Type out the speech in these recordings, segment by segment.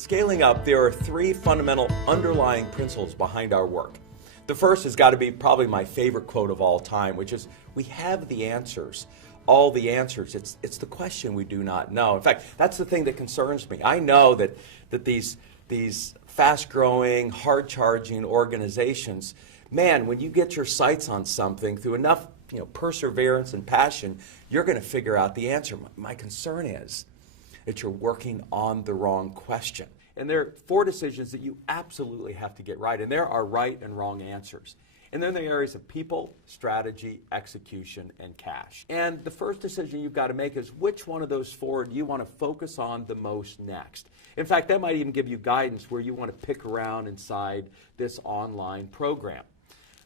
In scaling up, there are three fundamental underlying principles behind our work. The first has got to be probably my favorite quote of all time, which is, we have the answers. All the answers. It's the question we do not know. In fact, that's the thing that concerns me. I know that these fast-growing, hard-charging organizations, man, when you get your sights on something through enough perseverance and passion, you're going to figure out the answer. My concern is that you're working on the wrong question. And there are four decisions that you absolutely have to get right, and there are right and wrong answers. And then the areas of people, strategy, execution, and cash. And the first decision you've got to make is which one of those four do you want to focus on the most next. In fact, that might even give you guidance where you want to pick around inside this online program.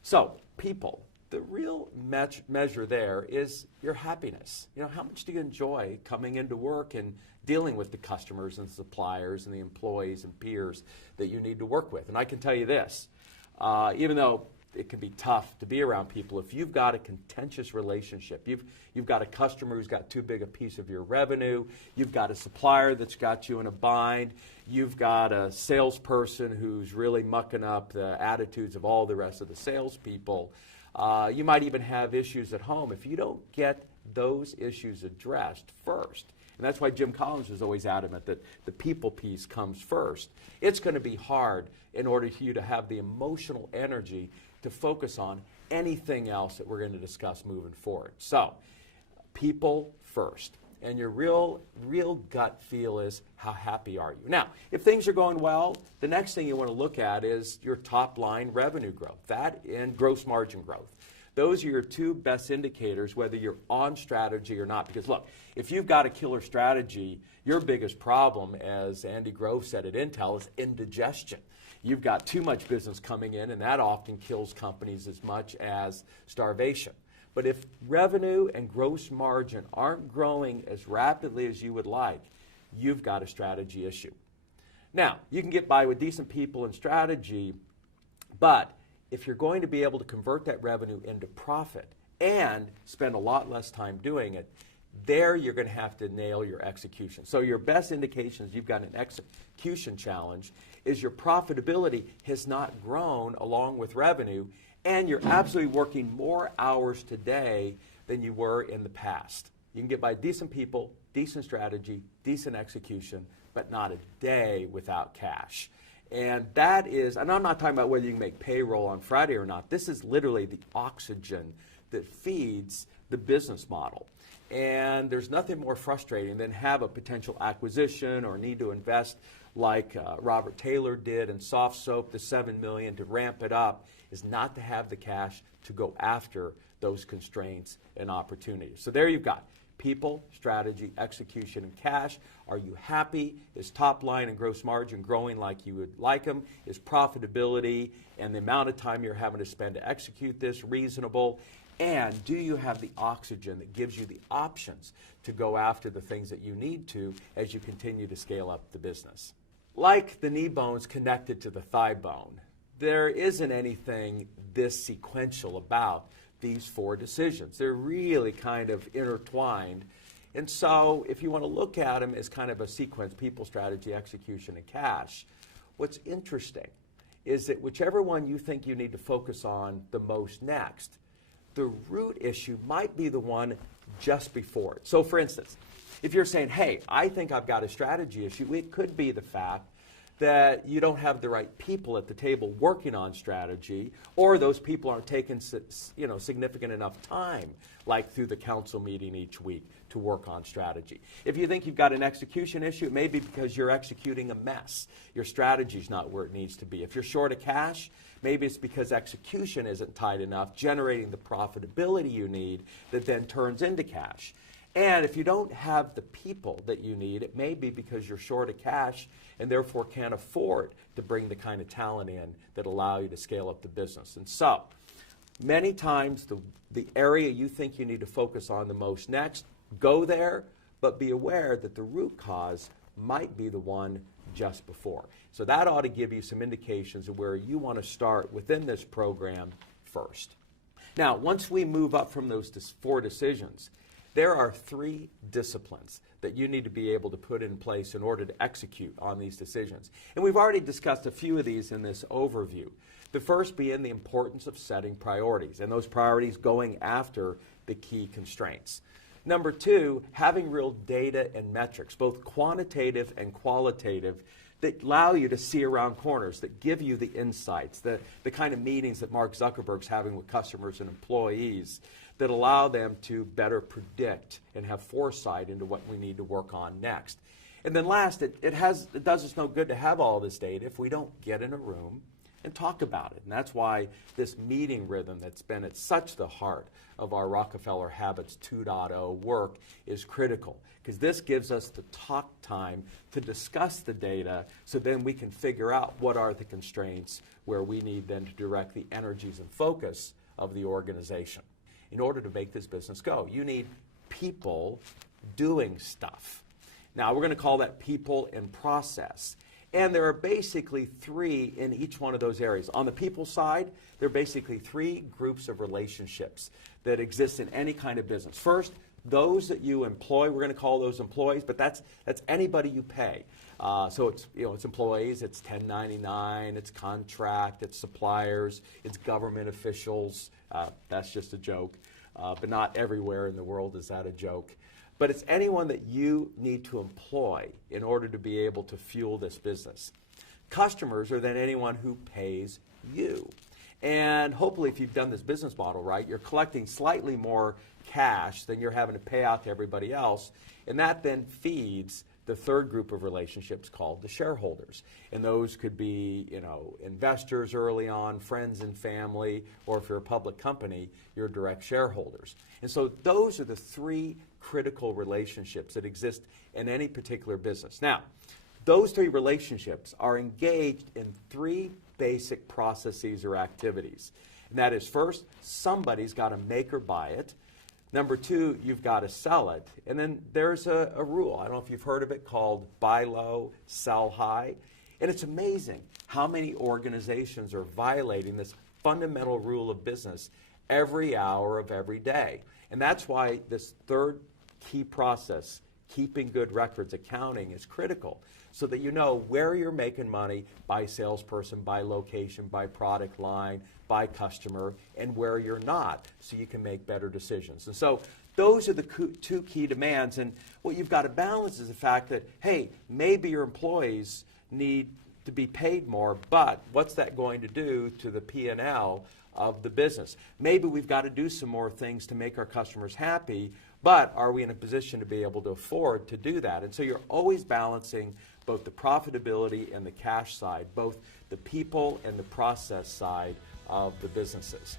So, people. The real measure there is your happiness. How much do you enjoy coming into work and dealing with the customers and suppliers and the employees and peers that you need to work with? And I can tell you this, even though it can be tough to be around people, if you've got a contentious relationship, you've got a customer who's got too big a piece of your revenue, you've got a supplier that's got you in a bind, you've got a salesperson who's really mucking up the attitudes of all the rest of the salespeople, you might even have issues at home. If you don't get those issues addressed first, and that's why Jim Collins was always adamant that the people piece comes first, it's going to be hard in order for you to have the emotional energy to focus on anything else that we're going to discuss moving forward. So, people first. And your real gut feel is, how happy are you? Now, if things are going well, the next thing you want to look at is your top line revenue growth, that and gross margin growth. Those are your two best indicators whether you're on strategy or not. Because look, if you've got a killer strategy, your biggest problem, as Andy Grove said at Intel, is indigestion. You've got too much business coming in, and that often kills companies as much as starvation. But if revenue and gross margin aren't growing as rapidly as you would like, you've got a strategy issue. Now, you can get by with decent people and strategy, but if you're going to be able to convert that revenue into profit and spend a lot less time doing it, there you're going to have to nail your execution. So your best indications you've got an execution challenge is your profitability has not grown along with revenue, and you're absolutely working more hours today than you were in the past. You can get by decent people, decent strategy, decent execution, but not a day without cash. And that is, and I'm not talking about whether you can make payroll on Friday or not. This is literally the oxygen that feeds the business model. And there's nothing more frustrating than have a potential acquisition or need to invest like Robert Taylor did in Soft Soap, the $7 million to ramp it up, is not to have the cash to go after those constraints and opportunities. So there you've got people, strategy, execution, and cash. Are you happy? Is top line and gross margin growing like you would like them? Is profitability and the amount of time you're having to spend to execute this reasonable? And do you have the oxygen that gives you the options to go after the things that you need to as you continue to scale up the business? Like the knee bones connected to the thigh bone, there isn't anything this sequential about these four decisions. They're really kind of intertwined. And so if you want to look at them as kind of a sequence, people, strategy, execution, and cash, what's interesting is that whichever one you think you need to focus on the most next, the root issue might be the one just before it. So for instance, if you're saying, hey, I think I've got a strategy issue, it could be the fact that you don't have the right people at the table working on strategy, or those people aren't taking significant enough time, like through the council meeting each week, to work on strategy. If you think you've got an execution issue, it may be because you're executing a mess. Your strategy's not where it needs to be. If you're short of cash, maybe it's because execution isn't tight enough, generating the profitability you need that then turns into cash. And if you don't have the people that you need, it may be because you're short of cash and therefore can't afford to bring the kind of talent in that allow you to scale up the business. And so, many times the area you think you need to focus on the most next, go there, but be aware that the root cause might be the one just before. So that ought to give you some indications of where you want to start within this program first. Now, once we move up from those four decisions, There are 3 disciplines that you need to be able to put in place in order to execute on these decisions. And we've already discussed a few of these in this overview. The first being the importance of setting priorities, and those priorities going after the key constraints. Number 2, having real data and metrics, both quantitative and qualitative, that allow you to see around corners, that give you the insights, the kind of meetings that Mark Zuckerberg's having with customers and employees that allow them to better predict and have foresight into what we need to work on next. And then last, it does us no good to have all this data if we don't get in a room and talk about it. And that's why this meeting rhythm that's been at such the heart of our Rockefeller Habits 2.0 work is critical, because this gives us the talk time to discuss the data so then we can figure out what are the constraints where we need then to direct the energies and focus of the organization. In order to make this business go, you need people doing stuff. Now, we're going to call that people and process. And there are basically 3 in each one of those areas. On the people side, there are basically 3 groups of relationships that exist in any kind of business. First, those that you employ, we're going to call those employees, but that's anybody you pay. So it's employees, it's 1099, it's contract, it's suppliers, it's government officials. That's just a joke, but not everywhere in the world is that a joke. But it's anyone that you need to employ in order to be able to fuel this business. Customers are then anyone who pays you. And hopefully, if you've done this business model right, you're collecting slightly more cash than you're having to pay out to everybody else. And that then feeds the third group of relationships called the shareholders. And those could be, investors early on, friends and family, or if you're a public company, your direct shareholders. And so those are the 3 critical relationships that exist in any particular business. Now, those 3 relationships are engaged in 3 basic processes or activities. And that is, first, somebody's got to make or buy it. Number 2, you've got to sell it. And then there's a rule, I don't know if you've heard of it, called buy low, sell high. And it's amazing how many organizations are violating this fundamental rule of business every hour of every day. And that's why this third key process, keeping good records, accounting, is critical, so that you know where you're making money by salesperson, by location, by product line, by customer, and where you're not, so you can make better decisions. And so those are the 2 key demands. And what you've got to balance is the fact that, hey, maybe your employees need to be paid more, but what's that going to do to the P&L of the business? Maybe we've got to do some more things to make our customers happy, but are we in a position to be able to afford to do that? And so you're always balancing both the profitability and the cash side, both the people and the process side of the businesses.